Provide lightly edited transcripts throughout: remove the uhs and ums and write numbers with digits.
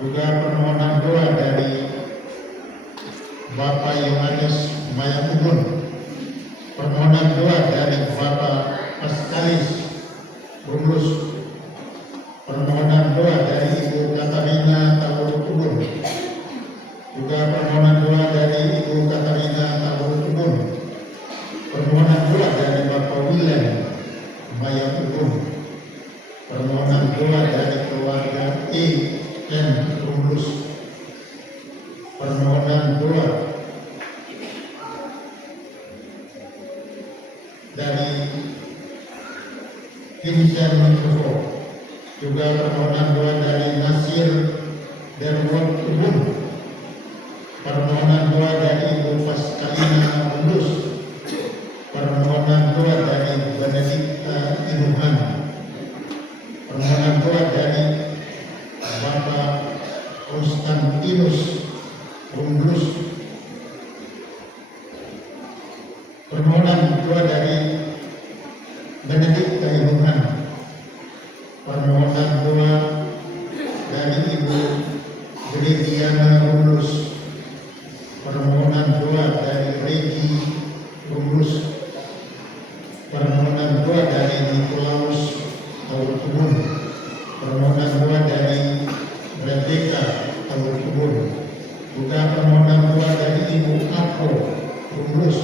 Juga permohonan doa dari Bapak Yohanes Mayatubun. Permohonan doa dari Bapak Paskalis Bulus. Permohonan doa dari Ibu Katarina Tawurukubun. Juga permohonan doa dari Ibu Katarina Tawurukubun. Permohonan doa dari Bapak William Mayatubun. Permohonan doa dari keluarga E.N. Bulus. Permohonan doa dari Vincent Mencovo. Juga permohonan doa dari Nasir Derwot Ubun. Permohonan doa dari Ibu Paskalina Bulus. Permohonan doa dari Benedikta Inuhan. Permohonan doa dari Bapak Konstantinus Bulus. Permohonan doa dari Benedikta Inuhan. Permohonan doa dari Ibu Grediana Bulus. Permohonan doa dari Regi Bulus. Permohonan doa dari Nikolaus Tawurukubun. Permohonan doa dari Rebeka Tawurukubun. Juga permohonan doa dari Ibu Apo Bulus.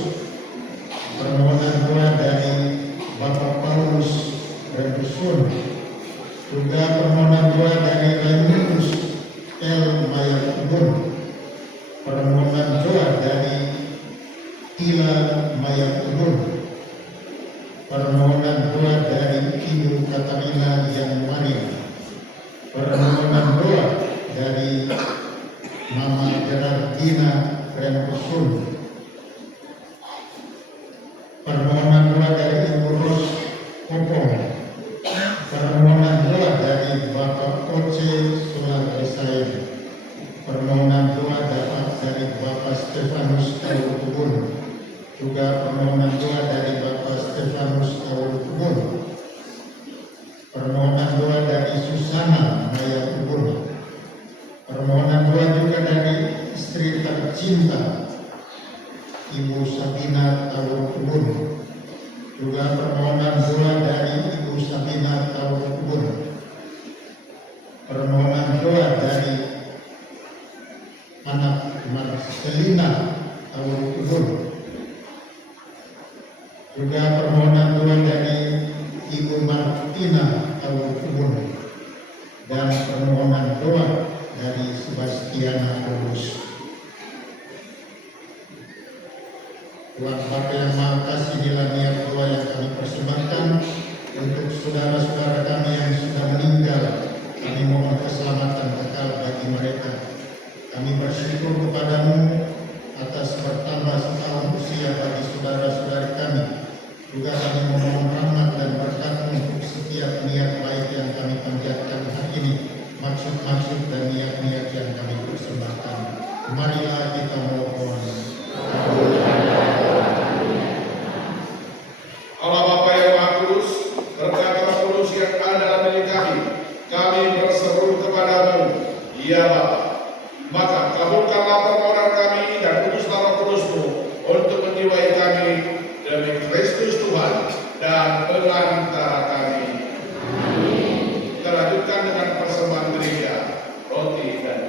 Permohonan doa dari Bapak Paulus Rebusun. Juga permohonan doa dari Raimus L. Mayatubun. Permohonan doa dari Ila Mayatubun. Permohonan doa dari Ibu Katarina Yang Marin. Permohonan doa dari Mama Gerardina Renkosun. Permohonan doa dari Ibu Ros Kopong. Permohonan doa dari Bapak Oce Sulawesi. Permohonan doa dari Bapak Stefanus Tawurukubun. Juga permohonan doa dari Bapak Stefanus Tawurukubun. Permohonan doa dari Susana Mayatubun. Permohonan doa juga dari istri tercinta Ibu Sabina Tawurukubun. Juga permohonan doa dari Ibu Sabina Tawurukubun. Permohonan doa dari anak Marcelina Tawurukubun. Juga permohonan doa dari Ibu Martina Tawurukubun. Dan permohonan doa dari Sebastiana Bulus. Tuhan Bapa yang Maha Kasih, inilah niat doa yang kami persembahkan untuk saudara-saudara kami yang sudah meninggal. Kami mohon keselamatan kekal bagi mereka. Kami bersyukur kepadamu atas bertambah setahun usia bagi saudara-saudari kami. Juga kami memohon rahmat dan berkat untuk setiap niat baik yang kami panjatkan hari ini, maksud-maksud dan niat-niat yang kami persembahkan. Marilah kita mohon. Allah Bapa yang Maha Kudus, berkat Roh Kudus yang ada dalam diri kami berseru kepadamu, ya Bapa. Maka kabulkanlah permohonan kami dan kuduslah Roh Kudus-Mu untuk menjiwai kami demi Kristus Tuhan dan pengantara kami. Kita lanjutkan dengan persembahan gereja, roti dan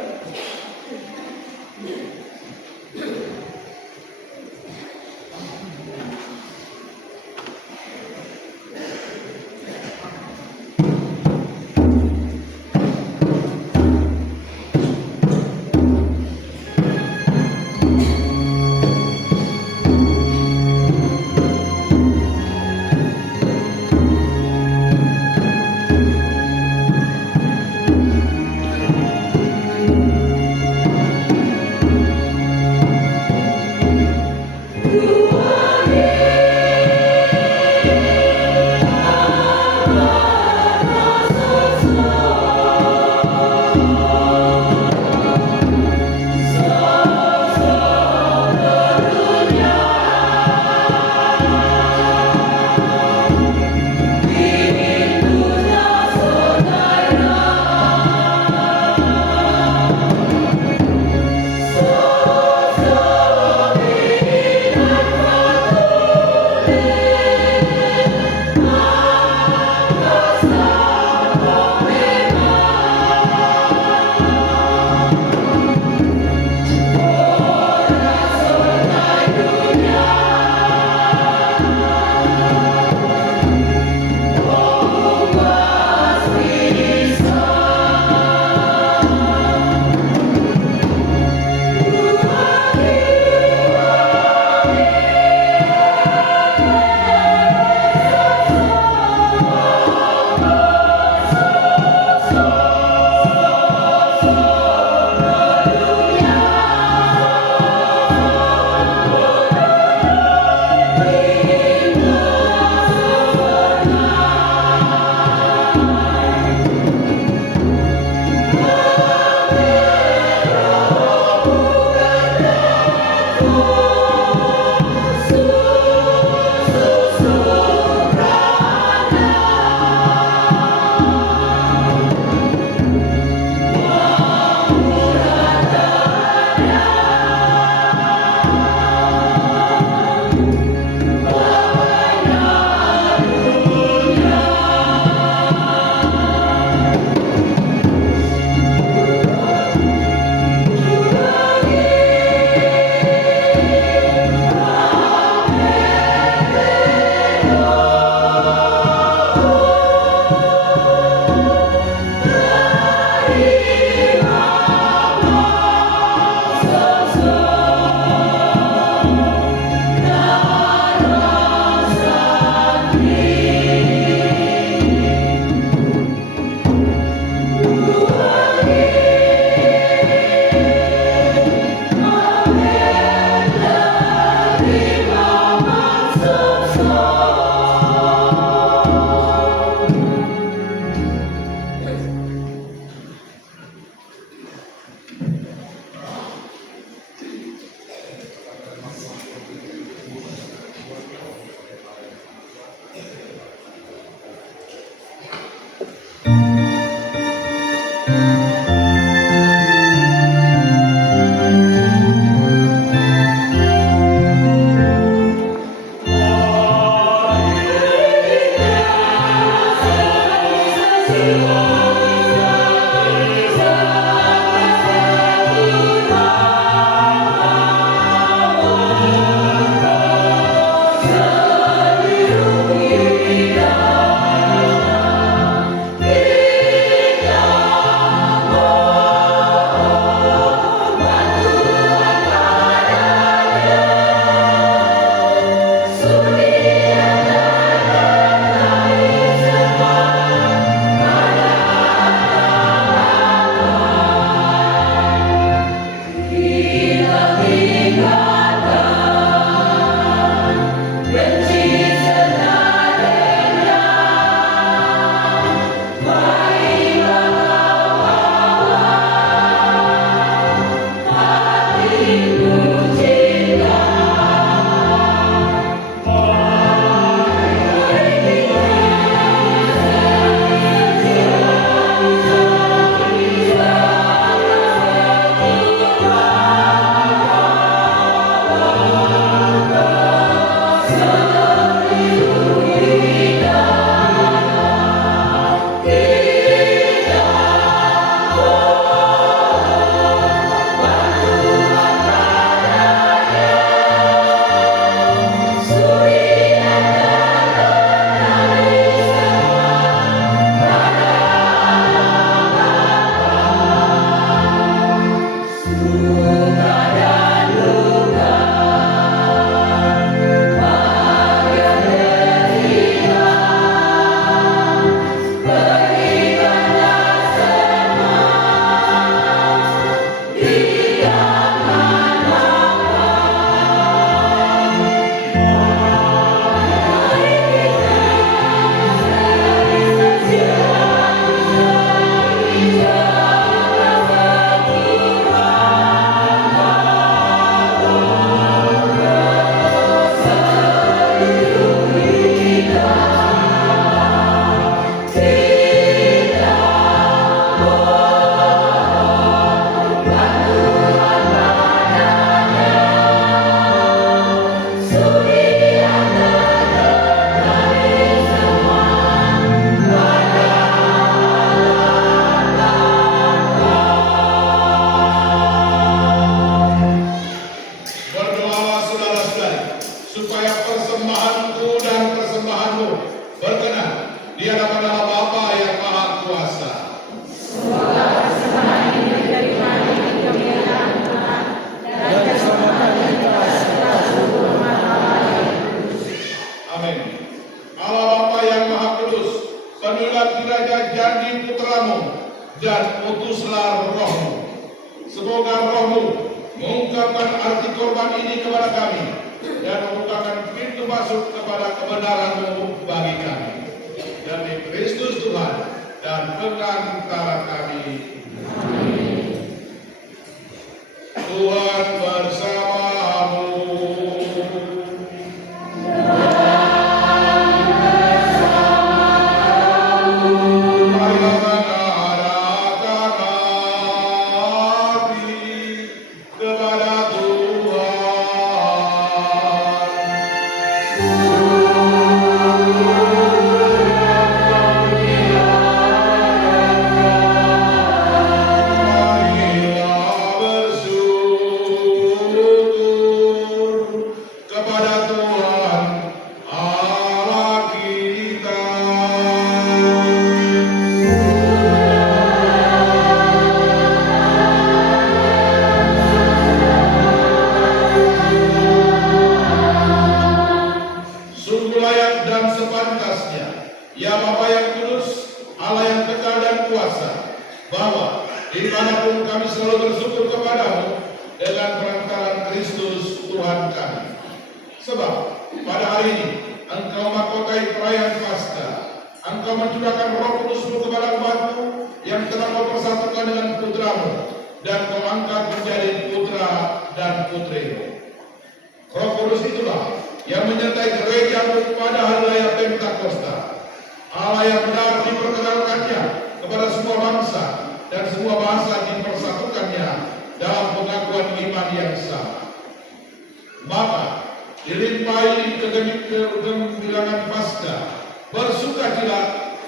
memberitahukan arti korban ini kepada kami dan membukakan pintu masuk kepada kebenaran-Mu bagi kami. Demi Kristus Tuhan dan pengantara kami. Tuhan bersamamu.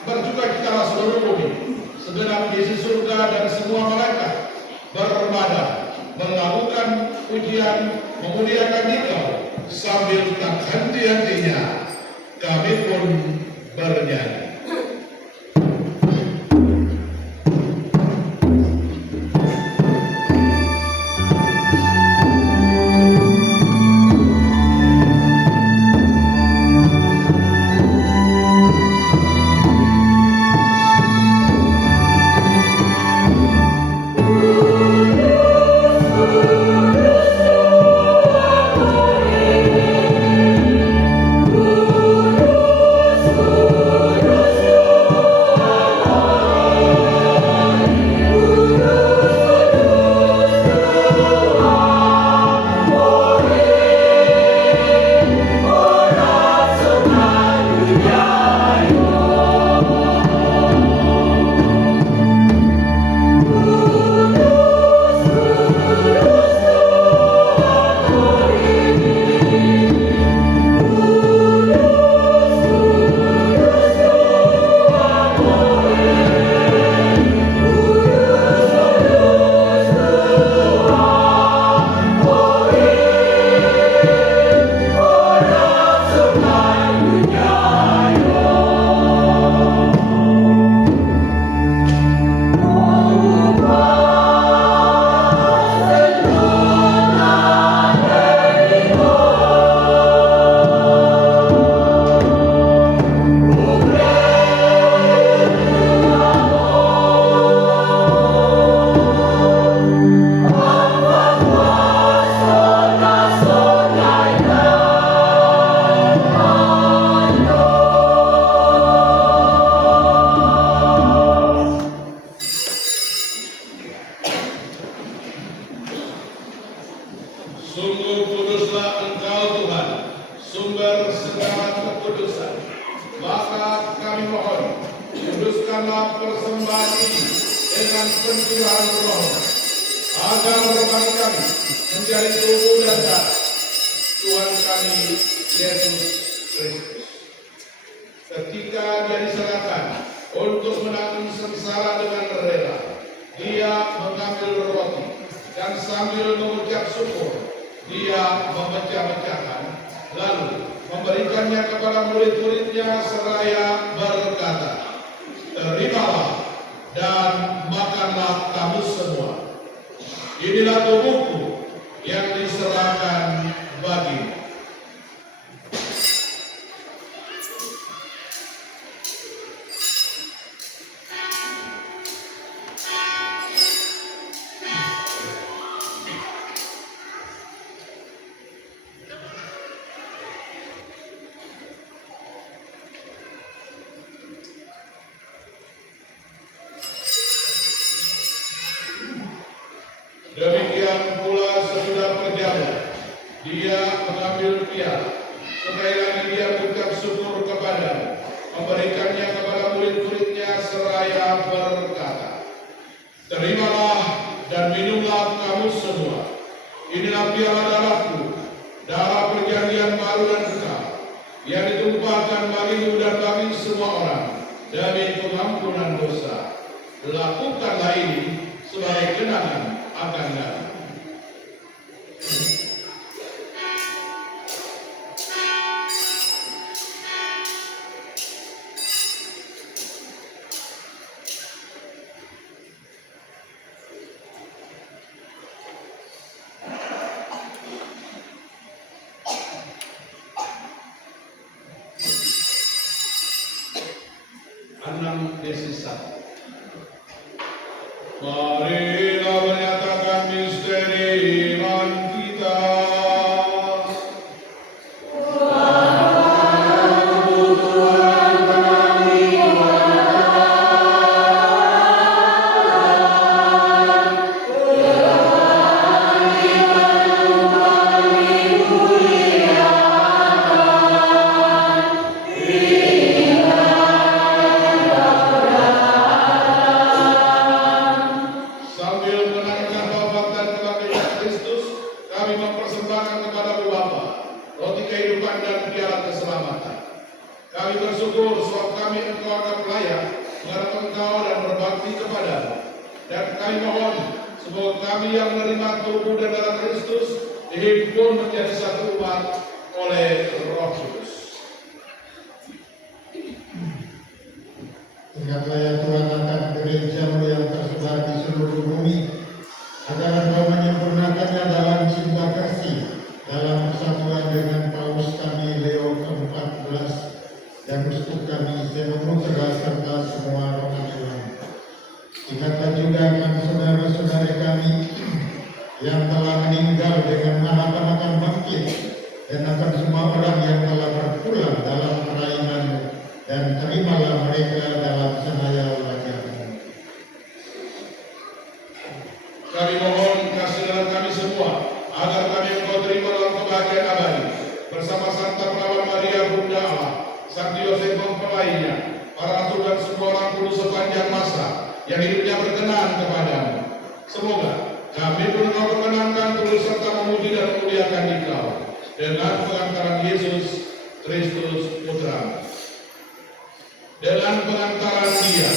Bersukacitalah seluruh bumi, segenap isi surga dan semua malaikat bermada melakukan pujian memuliakan Dikau sambil tak henti-hentinya kami pun bernyanyi. Inilah tubuhku yang diserahkan bagimu. Demikian pula sesudah perjalanan, dia mengambil piala. Sekali lagi dia mengucap syukur kepada, memberikannya kepada murid-muridnya seraya berkata, "Terimalah dan minumlah kamu semua. Inilah piala darahku, darah perjanjian baru dan kekal, yang ditumpahkan bagimu dan bagi semua orang demi pengampunan dosa. Lakukanlah ini sebagai kenangan akan kami." Marilah menyatakan misteri iman kita. Kami bersyukur sebab kami Engkau anggap layak menghadap Engkau dan berbakti kepadamu. Dan kami mohon semoga kami yang menerima tubuh dan darah Kristus dihimpun menjadi satu umat oleh Roh Kudus. Ingatlah ya Tuhan akan gereja-Mu yang tersebar di seluruh bumi, agar Engkau menyempurnakannya dalam cinta kasih, dalam persatuan dengan Paus kami Leo ke-14 dan uskup kami Zenemutra serta semua roh Tuhan. Ingatlah juga akan saudara-saudara kami yang telah meninggal dengan harapan akan bangkit, dan akan semua orang yang telah berpulang dalam perainan-Mu, dan terimalah mereka dalam senaya wajah-Mu. Kami mohon kasih dalam kami semua, agar kami Engkau terima dalam kebahagiaan abadi bersama Santa Perawan Maria Bunda Allah, Santo Yosef mempelainya, para rasul dan semua orang kudus sepanjang masa yang hidupnya berkenan kepadamu. Semoga kami pun Engkau perkenankan terus serta memuji dan memuliakan Engkau dengan pengantaran Yesus Kristus Putra. Dengan pengantaran Dia,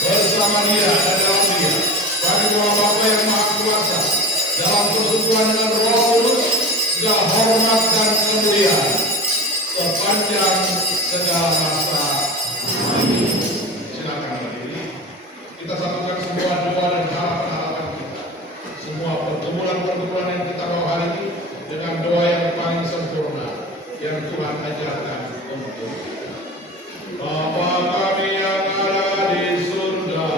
bersama Dia dan dalam Dia, bagi Allah Bapa yang Maha Kuasa, dalam persekutuan dengan Roh Kudus, segala hormat dan kemuliaan sepanjang segala masa. Amin. Silakan berdiri. Kita satukan semua doa dan harapan kita. Semua pertemuan yang kita bawa hari ini dengan doa yang paling sempurna yang Tuhan ajarkan untuk kita. Bapa kami yang ada di surga,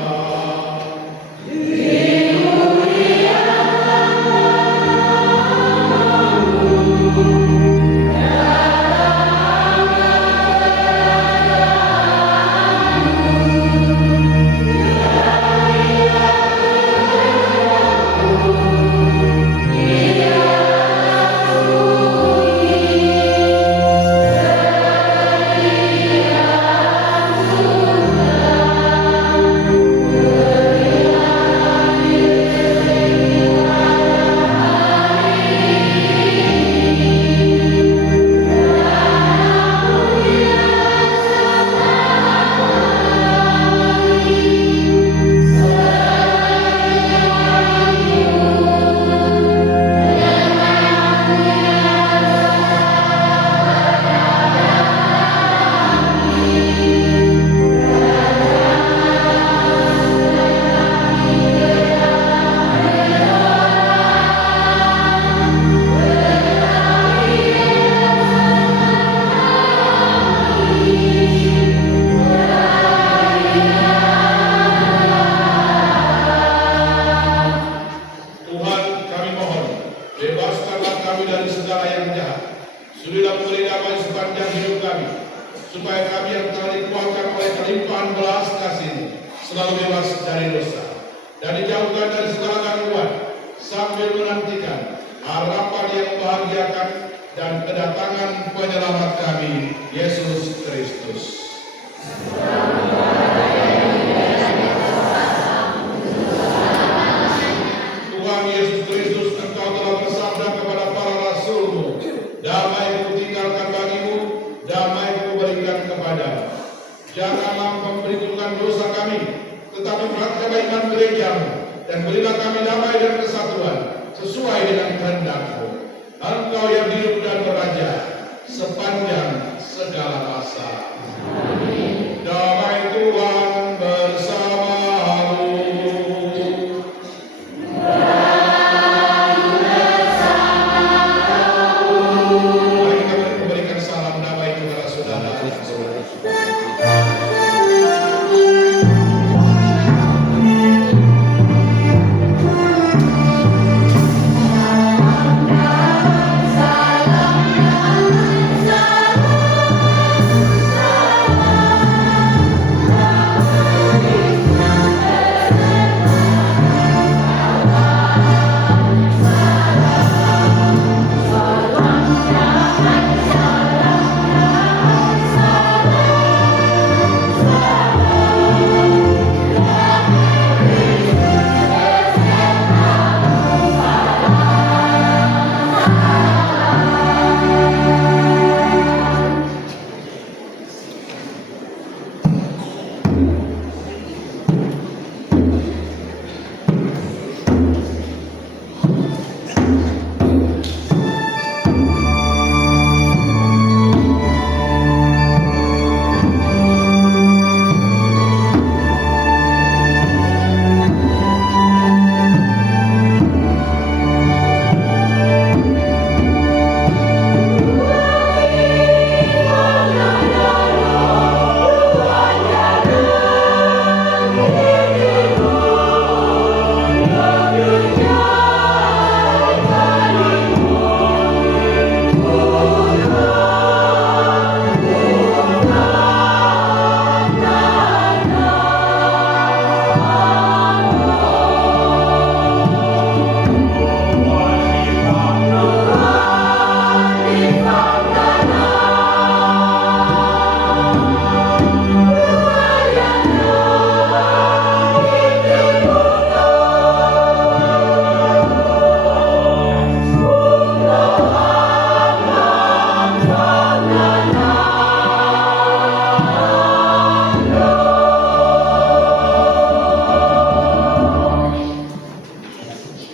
supaya kami yang telah dikuatkan oleh kelimpahan belas kasih selalu bebas dari dosa dan dijauhkan dari segala gangguan, sakit menantikan harapan yang membahagiakan dan kedatangan penyelamat kami, Yesus Kristus. Tuhan Yesus Kristus, Engkau telah bersabda kepada para rasul-Mu, damai kutinggalkan bagimu, damai kuberikan kepadamu. Janganlah memperhitungkan dosa kami, tetapi perhatikan iman gereja-Mu, dan berilah kami damai dan kesatuan sesuai dengan kehendak-Mu. Engkau yang hidup dan beraja sepanjang segala masa. Damai Tuhan bersamamu. Mari kita memberikan salam damai kepada saudara.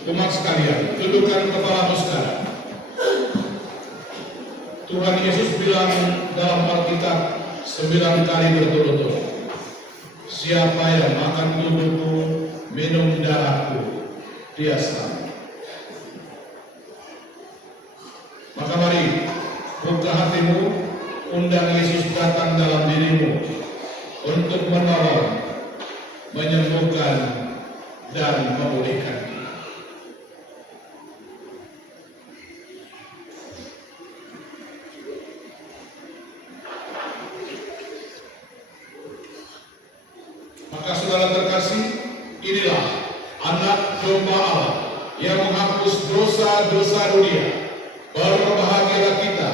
Umat sekalian, tundukkan kepala sekarang. Tuhan Yesus bilang dalam Alkitab 9 kali berturut-turut, siapa yang makan tubuhku, minum darahku, dia selamat. Maka mari buka hatimu, undang Yesus datang dalam dirimu untuk menolong, menyembuhkan, dan memulihkan. Maka saudara terkasih, inilah anak domba Allah yang menghapus dosa-dosa dunia. Berbahagialah kita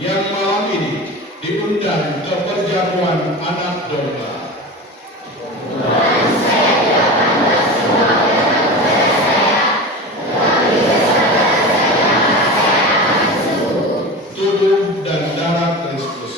yang malam ini diundang ke perjamuan anak domba. Tubuh dan darah Kristus.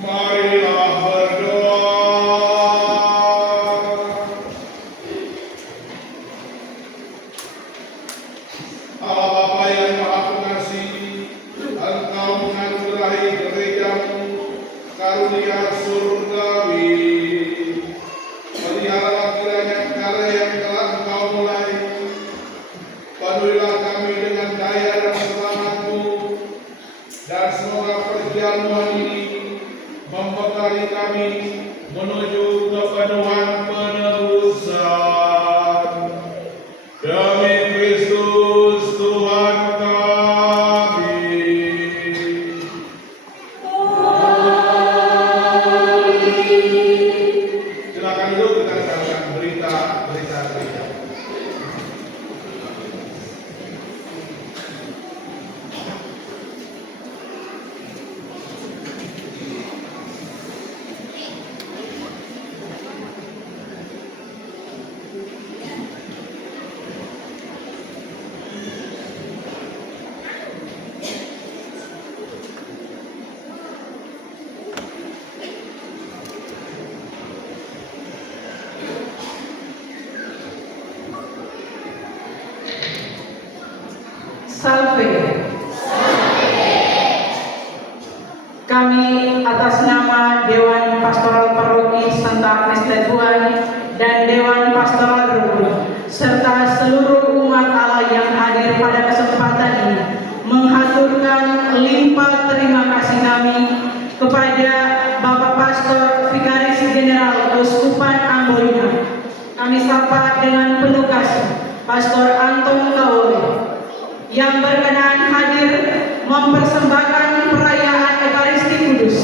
Marilah berdoa. Allah Bapa yang Maha Pengasih, Engkau menganugerahi gereja-Mu karunia surgawi. Peliharalah kiranya karya yang telah Engkau mulai. Penuhilah kami dengan daya dan semangat-Mu, dan semoga perjamuan ini membekali kami menuju kepenuhan penebusan. Demi Kristus Tuhan kami. Silakan duduk, kita dengarkan berita. Salve. Kami atas nama Dewan Pastoral Paroki Santa Agnes Tetuan dan Dewan Pastoral Rukun serta seluruh umat Allah yang hadir pada kesempatan ini menghaturkan limpah terima kasih kami kepada Bapak Pastor Vikaris General Keuskupan Amboina. Kami sapa dengan penuh kasih Pastor Anton Kaole yang berkenan hadir mempersembahkan perayaan Ekaristi Kudus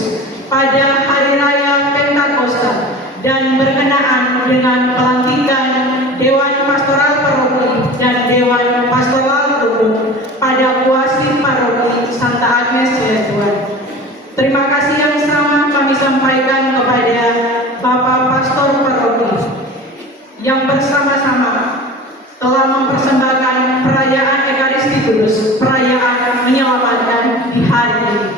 pada Hari Raya Pentakosta dan berkenaan dengan pelantikan Dewan Pastoral Paroki dan Dewan Pastoral Rukun pada Kuasi Paroki Santa Agnes Tetuan. Terima kasih yang sama kami sampaikan kepada Bapak Pastor Paroki yang bersama-sama telah mempersembahkan perayaan Ekaristi Kudus, perayaan menyelamatkan di hari ini.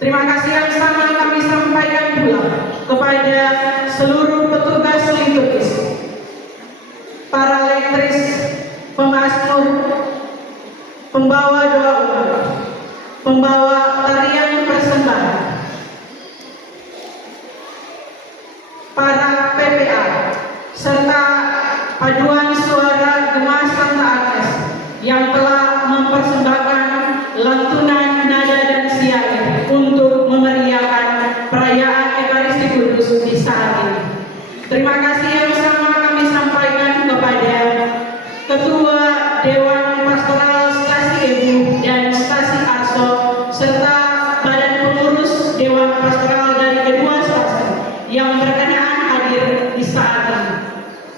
Terima kasih yang sama kami sampaikan pula kepada seluruh petugas liturgis, para lektris, pemasmur, pembawa doa umat, pembawa tarian persembahan, para PPA, serta paduan suara Gemas Santa Agnes yang telah mempersembahkan lantunan nada dan syair untuk memeriahkan perayaan Ekaristi Kudus di saat ini. Terima kasih yang sama kami sampaikan kepada Ketua Dewan Pastoral Stasi Ebu dan Stasi Arso serta Badan Pengurus Dewan Pastoral dari kedua swasta yang berkenaan hadir di saat ini.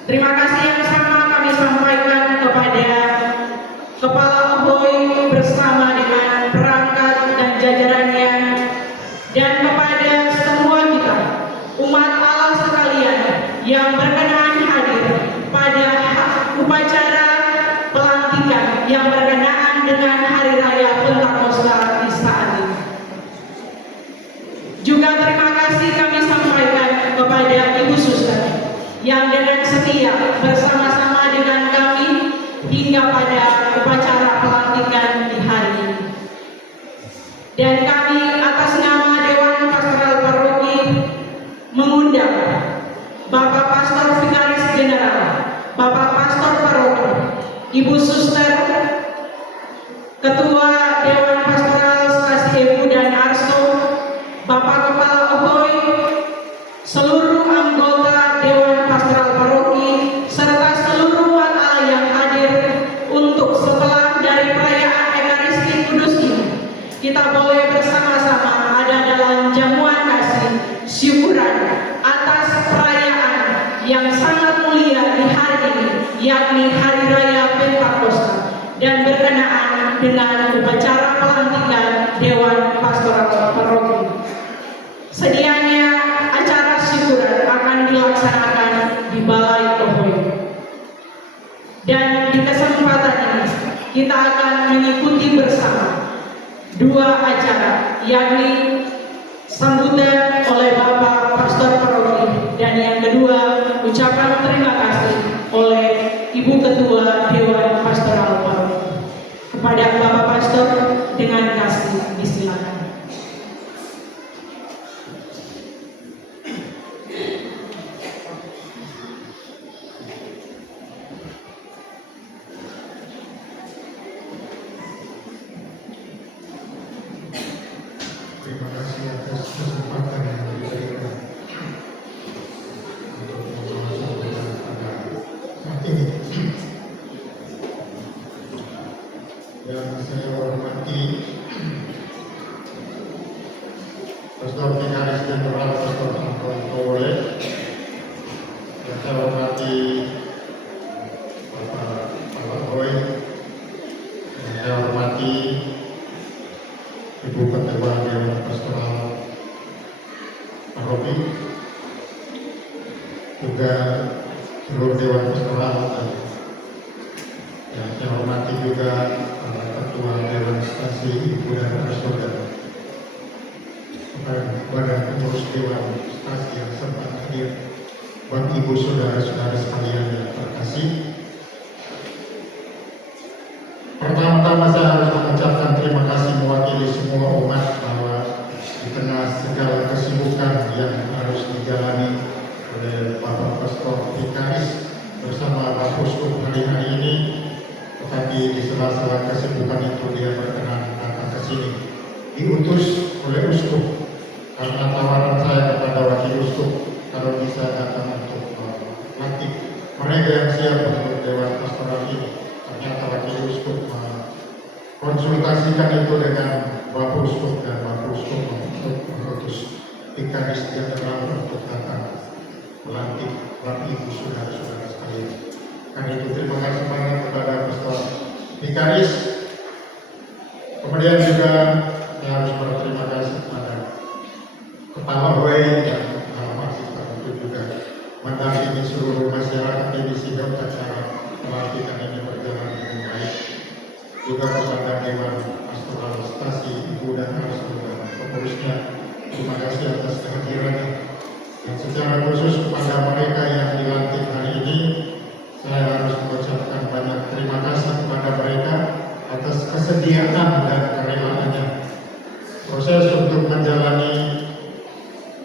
Terima kasih yang sama kami sampaikan kepada Kepala Boy bersama dengan perangkat dan jajarannya, dan kepada semua kita, umat Allah sekalian yang berkenan hadir pada upacara pelantikan yang berkenaan dengan Hari Raya Pentakosta di saat ini. Juga terima kasih kami sampaikan kepada Ibu Suster yang dengan setia bersama-sama dengan kami hingga pada upacara pelantikan di hari ini. Dan kami atas nama Dewan Pastoral Paroki mengundang Bapak Pastor Vikaris General, Bapak Pastor Paroki, Ibu Suster, Ketua Dewan Pastoral Stasi Ebu dan Arso, Bapak Kepala Oboy, seluruh anggota Dewan Pastoral Paroki, serta seluruh umat Allah yang hadir untuk setelah dari perayaan Ekaristi Kudus ini, kita boleh bersama-sama ada dalam jamuan kasih syukuran atas perayaan yang sangat mulia di hari ini, yakni Hari Raya Pentakosta, dan berkenaan dengan upacara pelantikan Dewan Pastoral Paroki. Sedianya acara syukuran akan dilaksanakan di Balai Oboy. Dan di kesempatan ini kita akan mengikuti bersama dua acara, yakni sambutan oleh Bapak Pastor Paroki, dan yang kedua ucapan terima kasih oleh Ibu Ketua Dewan Pastoral Paroki. Kepada Bapak Pastor dengan kasih disilakan. Terima kasih atas kesempatan yang diberikan untuk menyampaikan pada saat ini. Yang saya hormati Pastor Vikaris Jenderal Pastor Anton Towole, yang saya hormati Bapak Roy, yang saya hormati Ibu Ketua Dewan Pastoral Paroki, juga seluruh Dewan Pastoral, dan yang saya hormati juga Ketua Dewan Stasi Ibu dan Saudara, kepada pengurus Dewan Stasi yang sempat hadir, Bapak Ibu Saudara-saudara sekalian yang terkasih. Pertama-tama saya harus mengucapkan terima kasih mewakili semua umat bahwa di tengah segala kesibukan yang harus dijalani oleh Bapak Pastor Vikaris bersama Bapak Uskup hari-hari ini, tetapi di sela-sela kesibukan itu dia berkenan datang ke sini, diutus oleh Uskup karena tawaran saya kepada Wakil Uskup kalau bisa datang untuk melatih mereka yang siap untuk Dewan Pastoral ini. Ternyata Wakil Uskup konsultasikan itu dengan Bapak Uskup, dan Bapak Uskup untuk mengutus Vikaris Jenderal untuk datang melantik Bapak Ibu Saudara-saudara sekalian. Karena itu terima kasih banyak kepada Pastor Vikaris. Kemudian juga saya harus berterima kasih kepada Kepala WE yang masih itu juga mendampingi seluruh masyarakat ini sehingga acara pelantikan ini berjalan dengan baik. Juga kepada Dewan Pastoral Stasi Ibu dan Saudara pengurusnya, terima kasih atas kehadirannya. Dan secara khusus kepada mereka yang dilantik hari ini, saya harus mengucapkan banyak terima kasih kepada mereka atas kesediaan dan kerelaannya. Proses untuk menjalani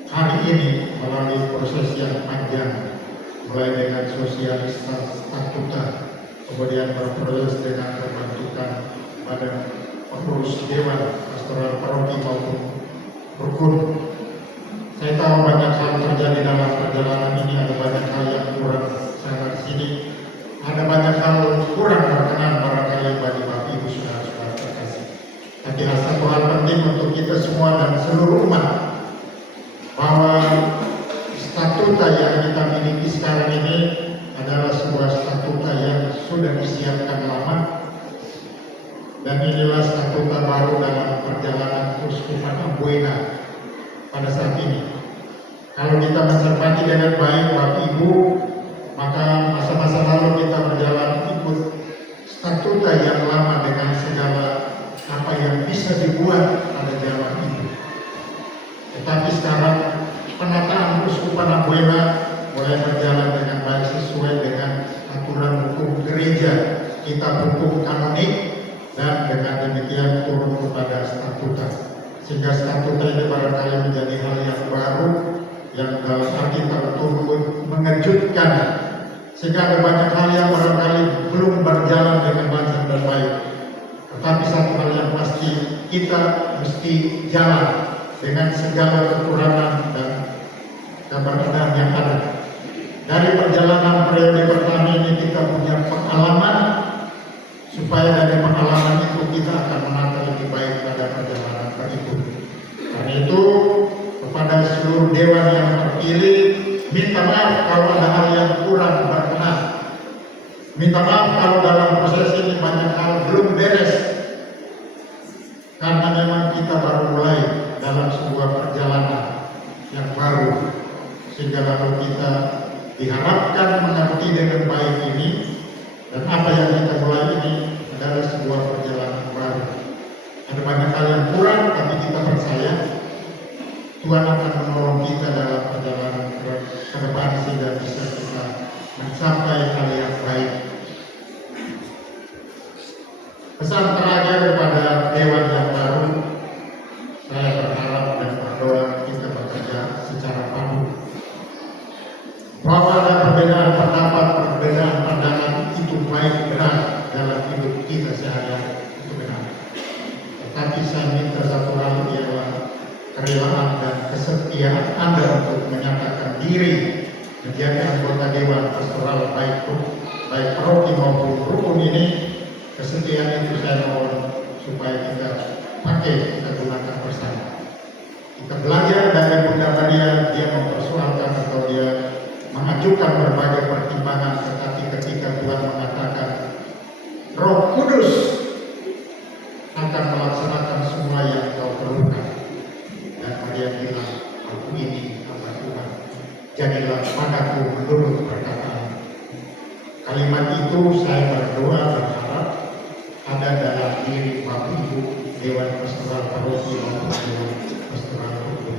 hari ini melalui proses yang panjang, mulai dengan sosialisasi statuta, kemudian berproses dengan pembentukan badan pengurus Dewan Pastoral Paroki maupun rukun. Saya tahu banyak hal terjadi dalam perjalanan ini, ada banyak hal yang kurang sana sini, ada banyak hal kurang berkenan barangkali bagi Bapak Ibu Saudara-saudara terkasih. Tapi satu hal penting untuk kita semua dan seluruh umat, bahwa statuta yang kita miliki sekarang ini adalah sebuah statuta yang sudah disiapkan lama, dan inilah statuta baru dalam perjalanan Keuskupan Amboina pada saat ini. Kalau kita mencermati dengan baik Bapak Ibu, maka masa-masa lalu kita berjalan ikut statuta yang lama dengan segala apa yang bisa dibuat pada zaman itu. Tetapi sekarang penataan Keuskupan Amboina mulai berjalan dengan baik sesuai dengan aturan hukum gereja, kitab hukum kanonik, dan dengan demikian turun kepada statuta. Sehingga statuta ini barangkali menjadi hal yang baru, yang dalam arti tertentu mengejutkan, sehingga ada banyak hal yang barangkali belum berjalan dengan lancar dan baik. Tetapi satu hal yang pasti, kita mesti jalan dengan segala kekurangan dan keberadaan yang ada. Dari perjalanan periode pertama ini kita punya pengalaman, supaya dari pengalaman itu kita akan menata lebih baik pada perjalanan berikut. Karena itu kepada seluruh dewan yang terpilih, minta maaf kalau ada hal yang kurang berkenan. Minta maaf kalau dalam proses ini banyak hal belum beres, karena memang kita baru mulai dalam sebuah perjalanan yang baru, sehingga lalu kita diharapkan mengerti dengan baik ini, dan apa yang kita mulai ini adalah sebuah perjalanan baru. Ada banyak hal yang kurang, tapi kita percaya Tuhan akan menolong kita dalam perjalanan ke depan sehingga bisa kita mencapai hal yang baik. Pesan terakhir kepada Dewan yang baru, saya berharap dan berdoa kita bekerja secara padu. Bahwa ada perbedaan pendapat, perbedaan pandangan itu baik benar dalam hidup kita sehari-hari, itu benar. Tetapi saya minta satu hal, ialah kerelaan dan kesetiaan Anda untuk menyatakan diri menjadi anggota Dewan Pastoral baik paroki maupun rukun ini. Kesetiaan itu saya mohon supaya kita pakai, kita gunakan bersama. Kita belajar dari Bunda Maria, dia mempersoalkan atau dia mengajukan berbagai pertimbangan, tetapi ketika Tuhan mengatakan Roh Kudus akan melaksanakan semua yang kau perlukan, dan Maria bilang, aku ini hamba Tuhan, jadilah padaku menurut perkataan. Kalimat itu saya berdoa berharap ada dalam diri Bapak Ibu Dewan Pastoral Paroki maupun Dewan Pastoral Rukun.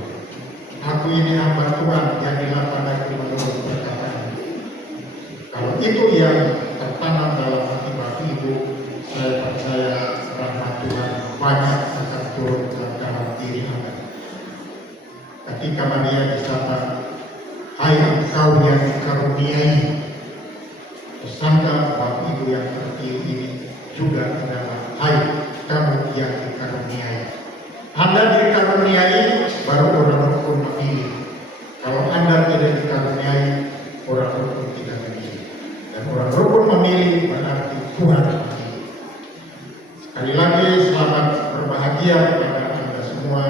Aku ini hamba Tuhan, jadilah padaku menurut perkataan. Kalau itu yang tertanam dalam hati Bapak Ibu, saya percaya rahmat Tuhan banyak akan turun ke dalam diri Anda. Ketika Maria disapa, hai engkau yang dikaruniai, tersangka Bapak Ibu yang terpilih ini juga adalah hai kamu yang dikaruniai. Anda dikaruniai, baru orang rukun memilih. Kalau Anda tidak dikaruniai, orang rukun tidak memilih. Dan orang rukun memilih berarti Tuhan memilih. Sekali lagi selamat berbahagia kepada Anda semua,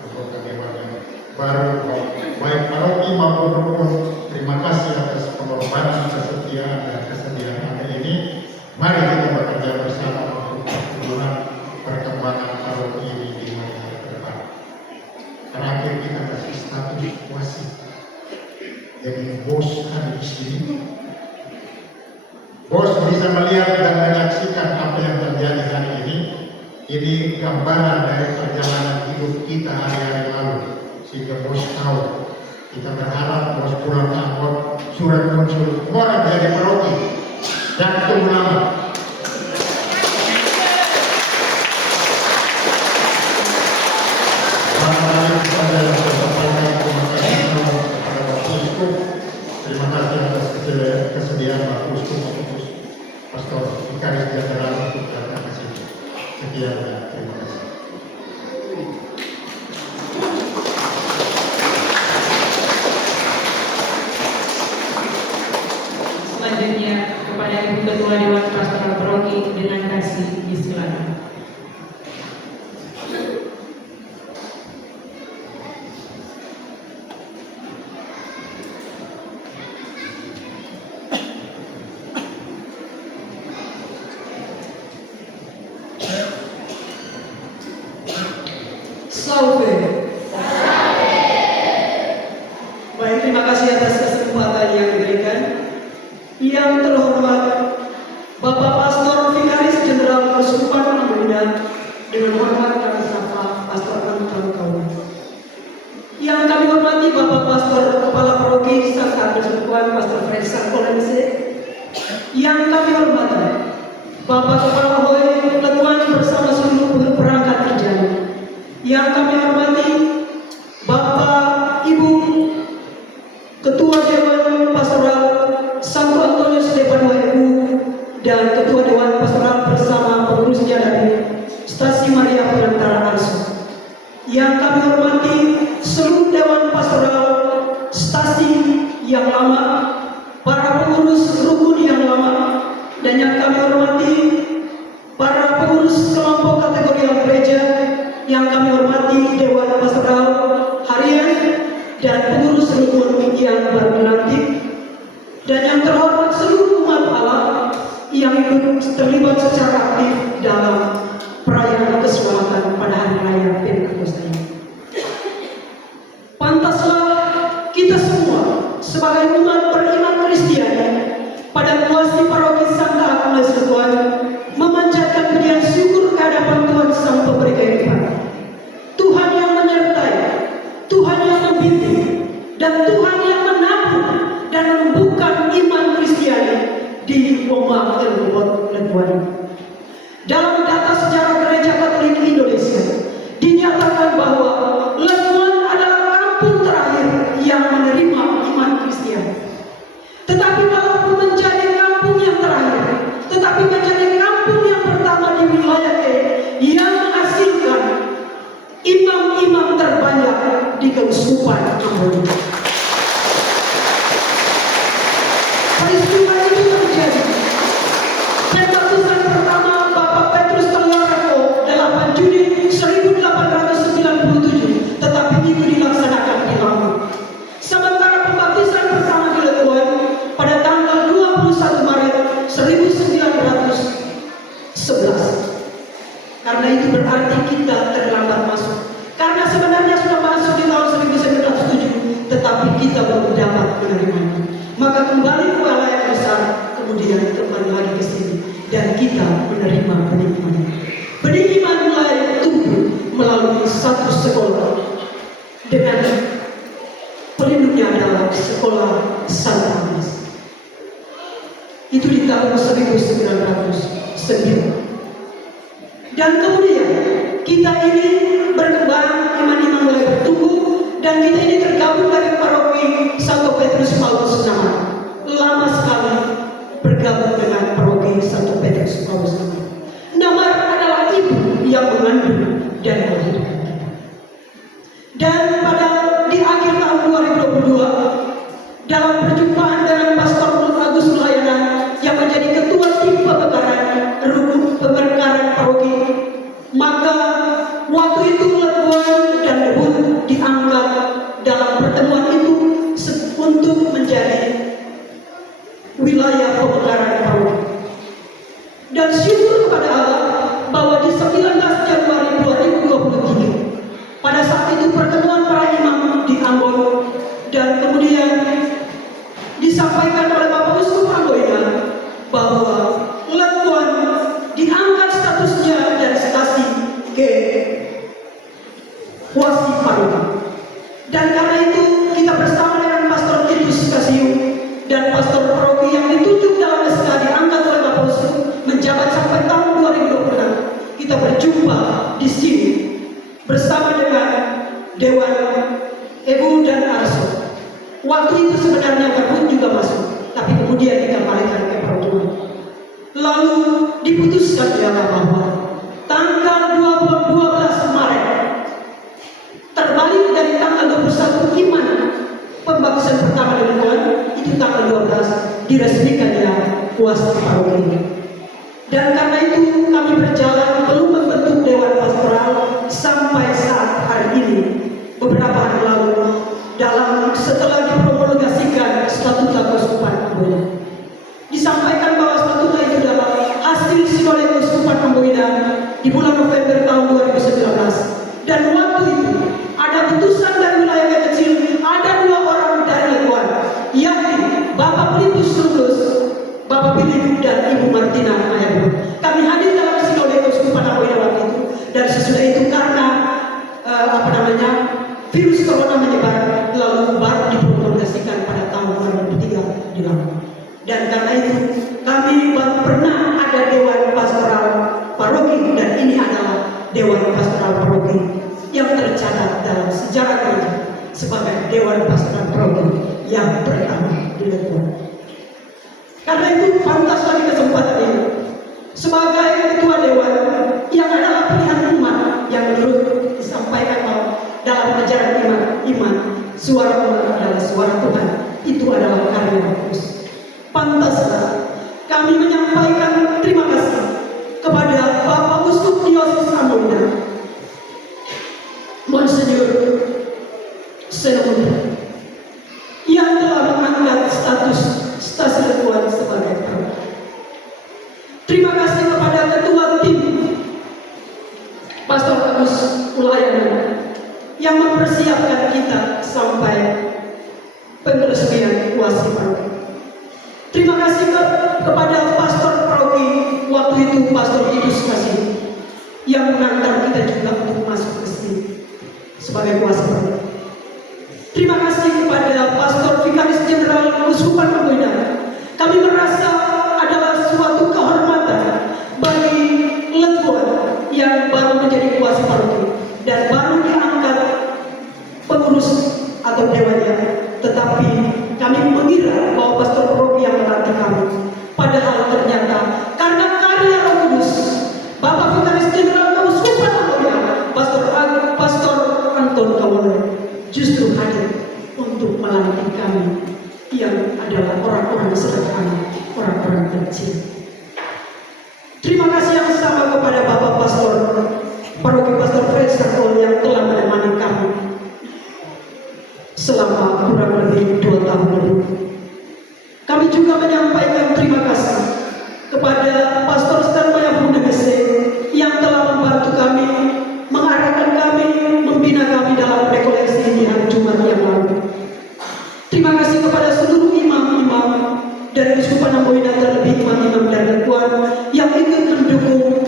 anggota Dewan yang baru, baik paroki maupun rukun. Terima kasih atas pengorbanan, kesetiaan dan kesediaan Anda ini. Mari kita bekerja bersama untuk perkembangan paroki ini di masa depan. Terakhir kita kasih status wasit. Jadi bos ada di sini. Bos bisa melihat dan menyaksikan apa yang terjadi hari ini. Ini gambaran dari perjalanan hidup kita hari-hari lalu, sehingga bos tahu. Kita berharap bos pulang angkot, surat muncul, orang jadi paroki. Jangan tunggu lama. Terima kasih atas kesediaan Bapak Uskup Pastor Vikaris Jenderal untuk datang ke sini. Sekian dan terima kasih. Selanjutnya kepada Ibu Ketua Dewan Pastoral Paroki dengan kasih disilakan. Salve. Baik, terima kasih atas kesempatan yang diberikan. Yang terhormat Bapak Pastor Vikaris Jenderal Keuskupan Samarinda, dengan hormat kami sapa Pastor Anton Kawan. Yang kami hormati Bapak Pastor Kepala Paroki Sangka Keuskupan Pastor Fred Sarkolense. Yang kami hormati Bapak Kepala Hoi Ketuan bersama seluruh perangkat kerjanya. Yang kami hormati Bapak Ibu Ketua Dewan Pastoral Santo Antonius Stefano Ibu dan Ketua Dewan Pastoral bersama pengurusnya dari Stasi Maria Perantara Arso. Yang kami hormati seluruh Dewan Pastoral Stasi yang lama, para pengurus rukun yang lama, dan yang kami hormati para pengurus kelompok kategori gereja, yang kami hormati Dewan Pastoral Harian dan pengurus rukun yang baru dilantik, dan yang terhormat seluruh umat Allah yang ikut terlibat secara aktif dalam perayaan keselamatan pada hari raya Pentakosta ini. Pantaslah kita semua sebagai umat beriman Kristiani pada kuasa paroki Santa Agnes Tuhan memanjatkan pujian syukur kehadapan Tuhan Sang Pemberi Kehidupan, Tuhan yang menyertai, Tuhan dan Tuhan yang menabur dan menumbuhkan iman Kristiani di Oma Lebuan. Dalam data sejarah Gereja Katolik Indonesia dinyatakan bahwa Lebuan adalah kampung terakhir yang menerima iman Kristiani. Tetapi walaupun menjadi kampung yang terakhir, tetapi menjadi kampung yang pertama di wilayah yang menghasilkan imam-imam terbanyak di Keuskupan Ambon. Peristiwa itu terjadi pembaptisan pertama Bapak Petrus Telorako 8 Juni 1897, tetapi itu dilaksanakan di Lampung. Sementara pembaptisan pertama di Lebuan pada tanggal 21 Maret 1911. Karena itu berarti kita terlambat masuk. Karena sebenarnya sudah masuk di tahun 1907, tetapi kita belum dapat menerimanya. Maka kembali ke wilayah besar, kemudian kembali lagi ke sini, dan kita menerima benih iman. Benih iman mulai tumbuh melalui satu sekolah dengan pelindungnya adalah sekolah Santa Agnes. Itu di tahun 1909. Dan kemudian kita ini berkembang, iman-iman mulai bertumbuh, dan kita ini tergabung dari paroki Santo Petrus Paulus Namar. Lama sekali bergabung dengan paroki Santo Petrus Paulus Namar. Namar adalah ibu yang mengandung dan melahirkan kita. Dan di akhir tahun 2022, dalam perjumpaan dengan Pastor Agus Mulyana yang menjadi ketua tim pemekaran paroki, maka waktu itu Lebuan dan Lebun diangkat dalam pertemuan itu untuk menjadi wilayah pemekaran paroki. Dan syukur kepada Allah bahwa di 19 Januari 2023 pada saat itu pertemuan para imam di Ambon, dan kemudian disampaikan oleh Bapak Uskup Amboina bahwa Lebuan diangkat statusnya dari stasi ke wasi paroki. Dan karena itu kita bersama dengan Pastor Titus Kasiu dan Pastor paroki yang ditunjuk dalam SK diangkat oleh Bapak Uskup menjabat sampai tahun 2026, kita berjumpa di sini bersama dengan Dewan Ibu dan Arso. Waktu itu sebenarnya Verbun juga masuk, tapi kemudian dikembalikan ke pertemuan. Lalu diputuskan bahwa tanggal 12 Maret terbalik dari tanggal 21 iman pembaptisan pertama di Lebuan, itu tanggal 12 diresmikan ya kuasa paroki. Dan karena itu kami berjalan belum membentuk dewan pastoral sampai saat hari ini, beberapa hari lalu, setelah dipromulgasikan statuta Keuskupan Ambon. Disampaikan bahwa statuta itu adalah hasil sinode Keuskupan Amboina di bulan November tahun 2019. Dan waktu itu ada putusan dari wilayah kecil, ada 2 orang dari Lebuan, yakni Bapak Filipus Rulus, Bapak Philip dan Ibu Martina Mayabun. Kami hadir dalam sinode Keuskupan Amboina waktu itu, dan sesudah itu karena virus corona menyebar, lalu baru dipromulgasikan pada tahun 2003 di Lampung. Dan karena itu kami baru pernah ada Dewan Pastoral Paroki, dan ini adalah Dewan Pastoral Paroki yang tercatat dalam sejarah gereja sebagai Dewan Pastoral Paroki yang pertama di Lebuan. Karena itu pantas lagi kesempatan ini sebagai ketua dewan yang adalah pilihan umat, yang menurut disampaikan bahwa dalam ajaran iman suara umat adalah suara Tuhan, itu adalah karya Kristus. Pantaslah kami menyampaikan terima kasih kepada Bapak Uskup Diosis Amboina, Monsinyur Senopati, yang telah mengangkat status stasi Lebuan sebagai paroki. Terima kasih kepada ketua tim Pastor Agus Mulyana yang mempersiapkan kita sampai peresmian kuasa paroki. Terima kasih kepada Pastor Paroki waktu itu, Pastor Titus Kasih, yang mengantar kita juga untuk masuk ke sini sebagai kuasa paroki. Terima kasih kepada Pastor Vikaris Jenderal Keuskupan Pembuinan. Kami merasa adalah suatu kehormatan bagi Letuan yang baru menjadi kuasa paroki dan baru diangkat pengurus atau dewannya. Tetapi kami mengira bahwa pastor paroki yang melantik kami. Padahal ternyata karena karya Roh Kudus, Bapak Vikaris Jenderal Keuskupan Pembuinan, Pastor Anton Kawolo justru hadir untuk melantik kami yang adalah orang-orang sederhana, orang-orang kecil. Terima kasih yang sama kepada Bapak Pastor Paroki Pastor Fred Sarkol yang telah menemani kami selama kurang lebih 2 tahun lebih. Kami juga menyampaikan terima kasih kepada Pastor Stanmaya Bundegese yang telah membantu kami, mengarahkan kami, membina kami dalam rekoleksi di hari Jumat yang lalu. Terima kasih kepada seluruh imam-imam dari Keuskupan Amboina, terlebih imam-imam dan Letuan yang ikut mendukung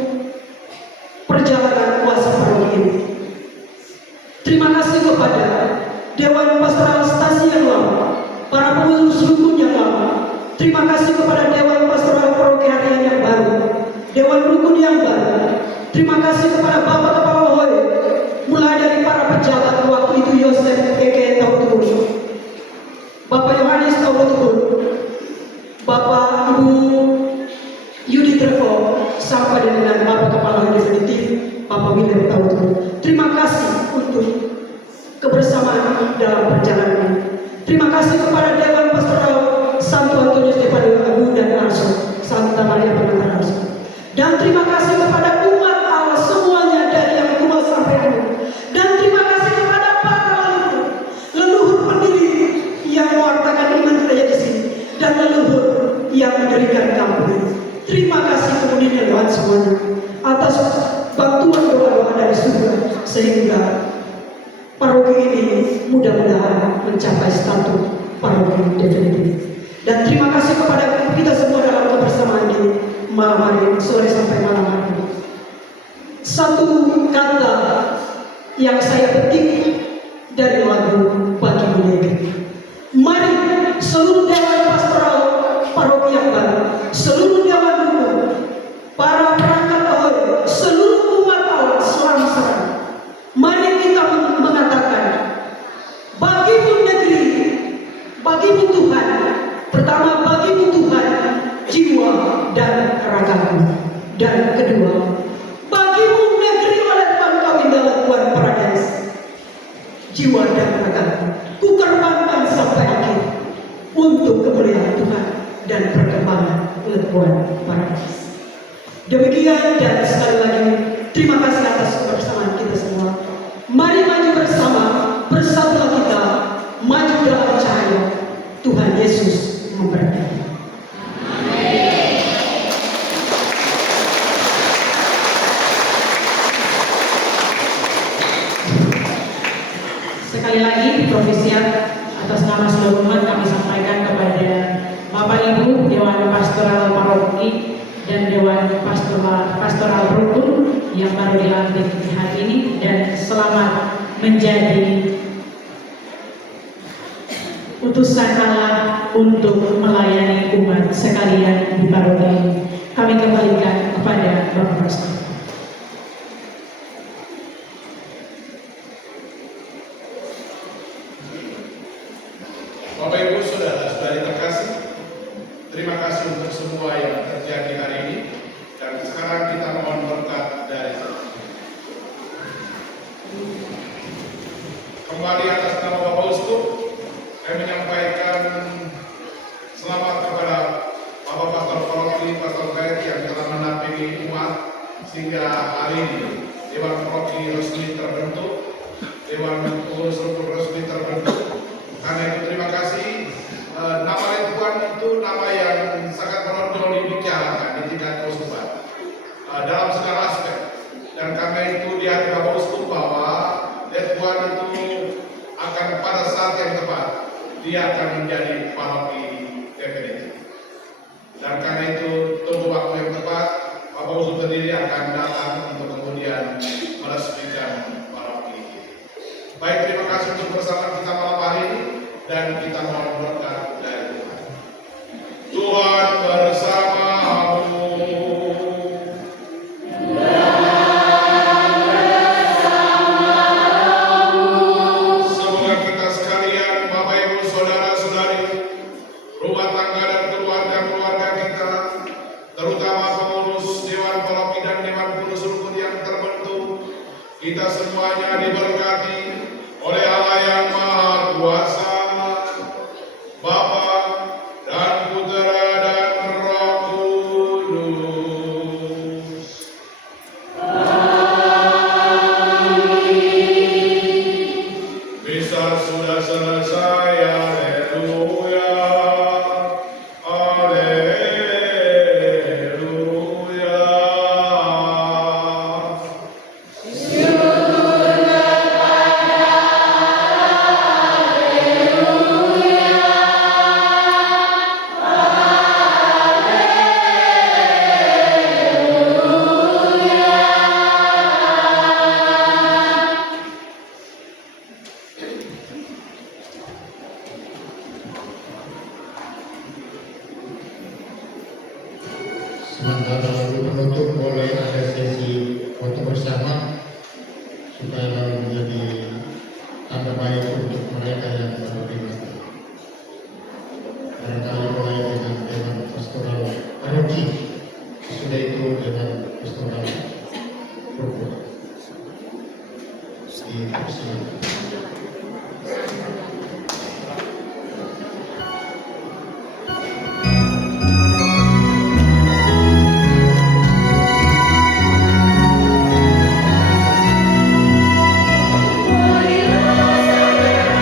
perjalanan kuasa paroki ini. Terima kasih kepada Dewan Pastoral Stasi yang lama, para pengurus rukun yang lama. Terima kasih kepada Dewan Pastoral Paroki Harian yang baru, Dewan Rukun yang baru. Terima kasih kepada Bapak Kepala Hoi, mulai dari para pejabat waktu itu Yosef Eke Tautur, Bapak Yohanes Tautur, Bapak Ibu Yudi Trevo, sampai dengan Bapak Kepala Definitif Bapak William Tautur. Terima kasih untuk kebersamaan dalam perjalanan ini. Terima kasih kepada Dewan Pastoral Santo Antonius de Padua Agung dan Arso, Santa Maria Pengantar Arso. Dan terima kasih kepada umat Allah semuanya dari yang tua sampai anak. Dan terima kasih kepada para leluhur pendiri yang mewartakan iman kita di sini dan leluhur yang mendirikan kampung ini. Terima kasih kemudian Tuhan semuanya atas bantuan doa-doa dari surga sehingga paroki ini mudah-mudahan mencapai status paroki definitif. Dan terima kasih kepada kita semua dalam kebersamaan di malam hari, sore sampai malam hari. Satu kata yang saya petik dari lagu Bagi Negeri. Mari seluruh dewan pastoral paroki yang baru, seluruh dewan rukun, para perangkat Ahoy, seluruh umat Allah selang-selang, mari kita mengatakan, bagimu negeri, bagimu Tuhan, pertama bagimu Tuhan, jiwa dan ragaku, dan kedua, bagimu negeri oleh Tuhan kau dalam Tuhan Paradise, jiwa dan ragaku, ku korbankan sampai akhir untuk kemuliaan Tuhan dan perkembangan Tuhan Paradise. Demikian dan sekali lagi terima kasih atas kebersamaan kita semua. Mari maju bersama, bersatulah kita, maju dalam cahaya. Tuhan Yesus memberkati. Sekali lagi provisiat atas nama seluruh umat kami sampaikan kepada Bapak Ibu Dewan Pastoral Paroki dan Dewan Pastoral Rukun yang baru dilantik hari ini, dan selamat menjadi utusan Allah untuk melayani umat sekalian di paroki ini. Kami kembalikan kepada Bapak Pastor. Bapak Ibu saudara-saudari terkasih, terima kasih untuk semua yang terjadi hari ini, dan sekarang kita mohon berkat dari Tuhan. Kembali atas nama Bapak Uskup, saya menyampaikan selamat kepada Bapak Pastor Paroki Pastor Fred yang telah menampingi umat sehingga hari ini Dewan Paroki resmi terbentuk, Dewan Pengurus Rukun resmi terbentuk. Karena itu terima kasih. Nama Letuan itu nama yang sangat menonjol dibicarakan di tingkat keuskupan dalam segala aspek. Dan karena itu di hati Bapak Uskup bahwa Letuan itu akan pada saat yang tepat dia akan menjadi paroki definitif. Dan karena itu tunggu waktu yang tepat Bapak Uskup sendiri akan datang untuk kemudian meresmikan paroki. Baik, terima kasih untuk bersama kita malam hari ini dan kita mohon berkat dari Tuhan. Tuhan bersamamu. Semoga kita sekalian, Bapak Ibu, saudara-saudari, rumah tangga dan keluarga-keluarga kita, terutama pengurus Dewan Paroki dan Dewan Pengurus Rukun yang terbentuk, kita semuanya diberkati oleh Allah yang Maha Kuasa, Bapa dan Putra dan Roh Kudus. Misa sudah selesai, haleluya, haleluya. Sementara lalu penutup boleh ada sesi foto bersama supaya lalu menjadi tanda baik untuk mereka yang terlibat. Barangkali mulai dengan Dewan Pastoral Paroki, sudah itu dengan Pastoral Rukun. Dipersilakan. Marilah segera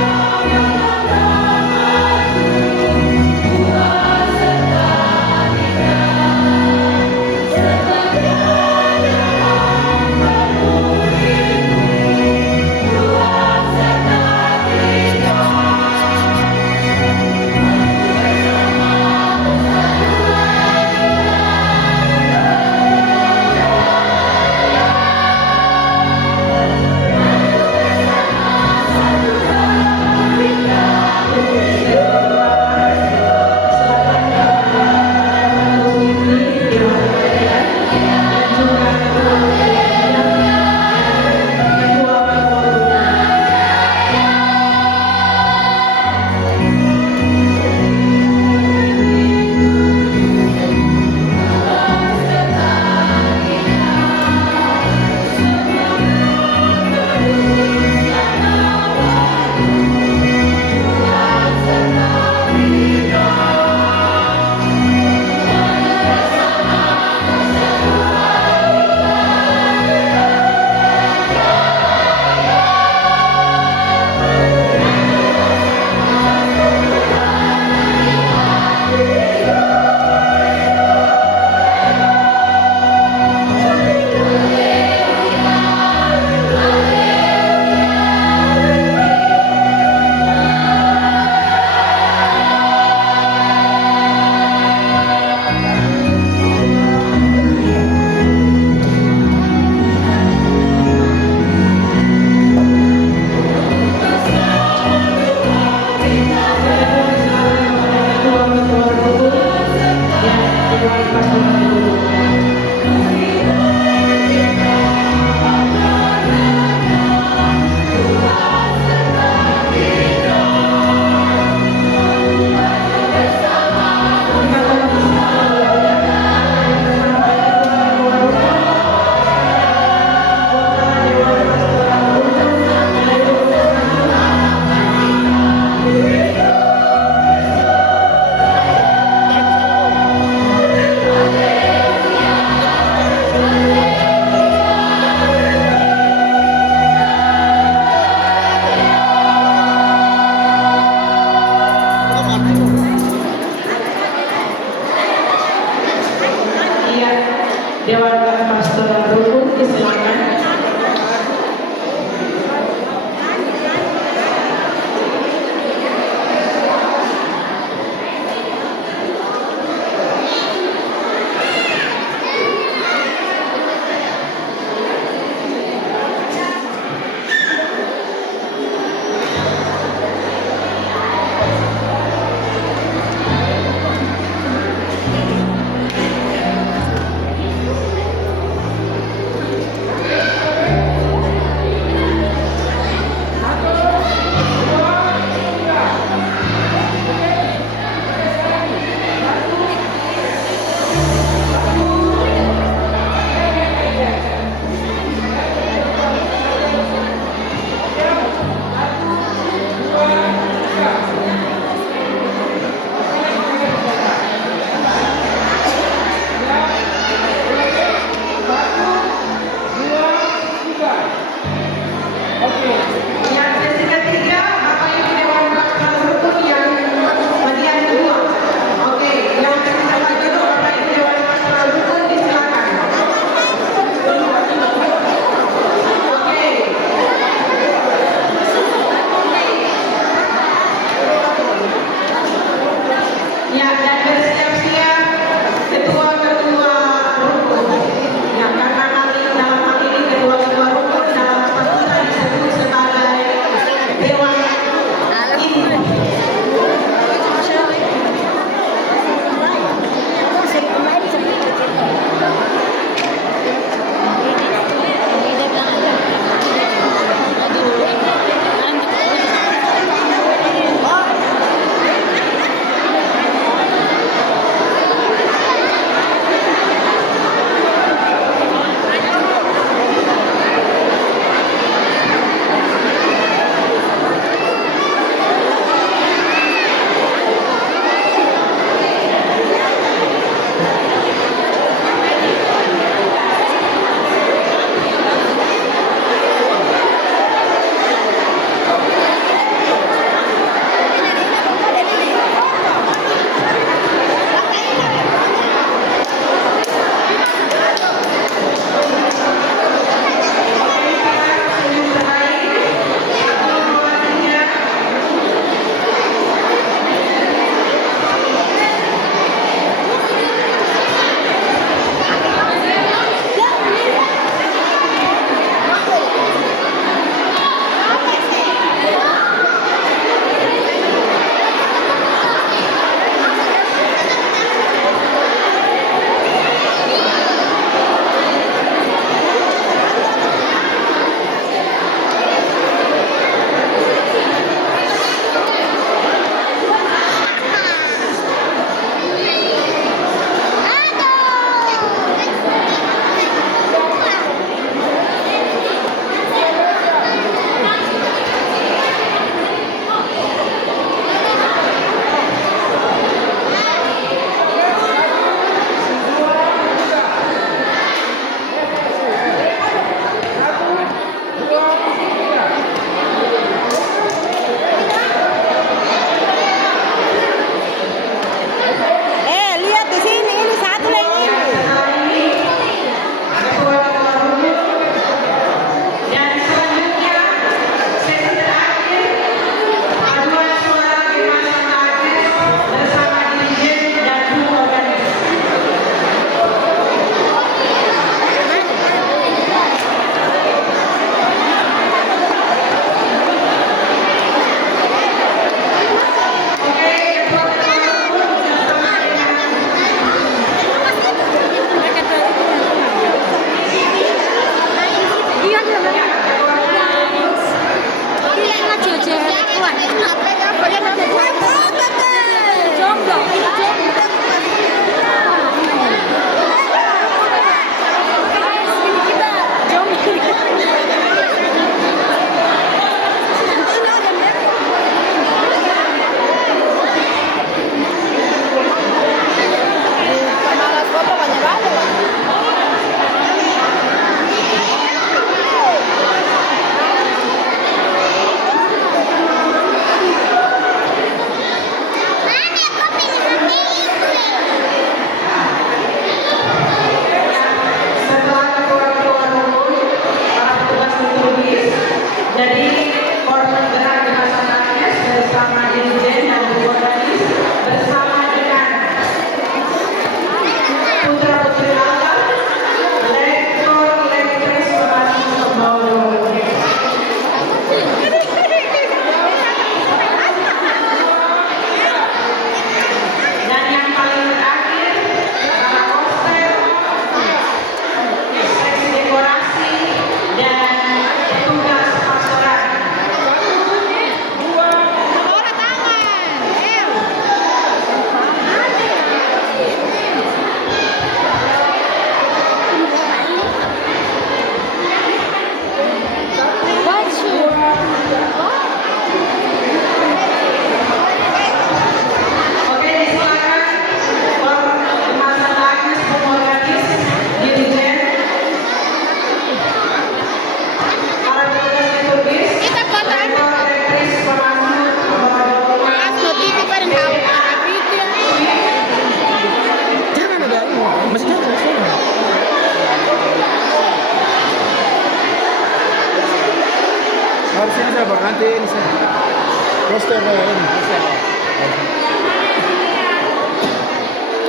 Poster ini.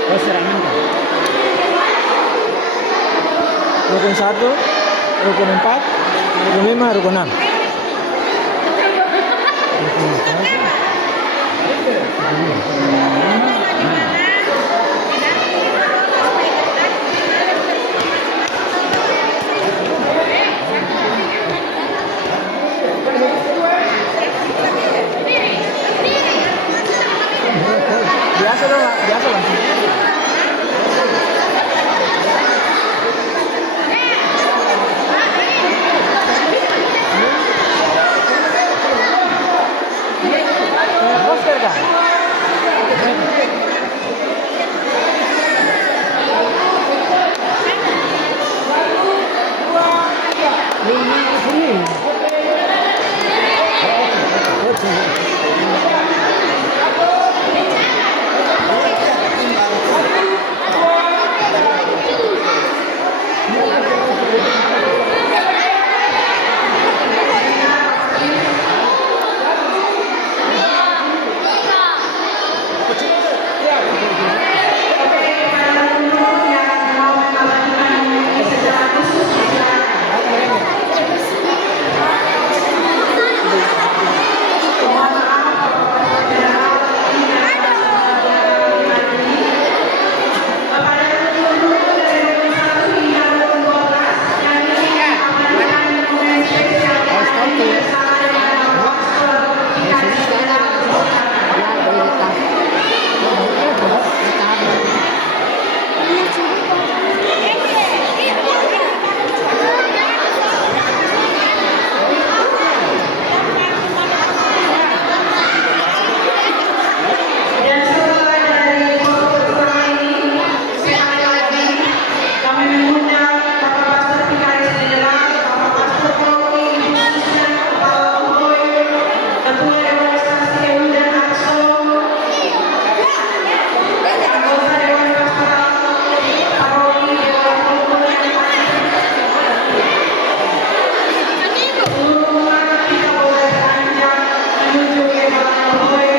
Poster amin kan? Rukun 1, rukun 4, rukun 5, rukun 6. Rukun 1, biasa dong, biasa langsung. Poster kan? Menuju ke Balai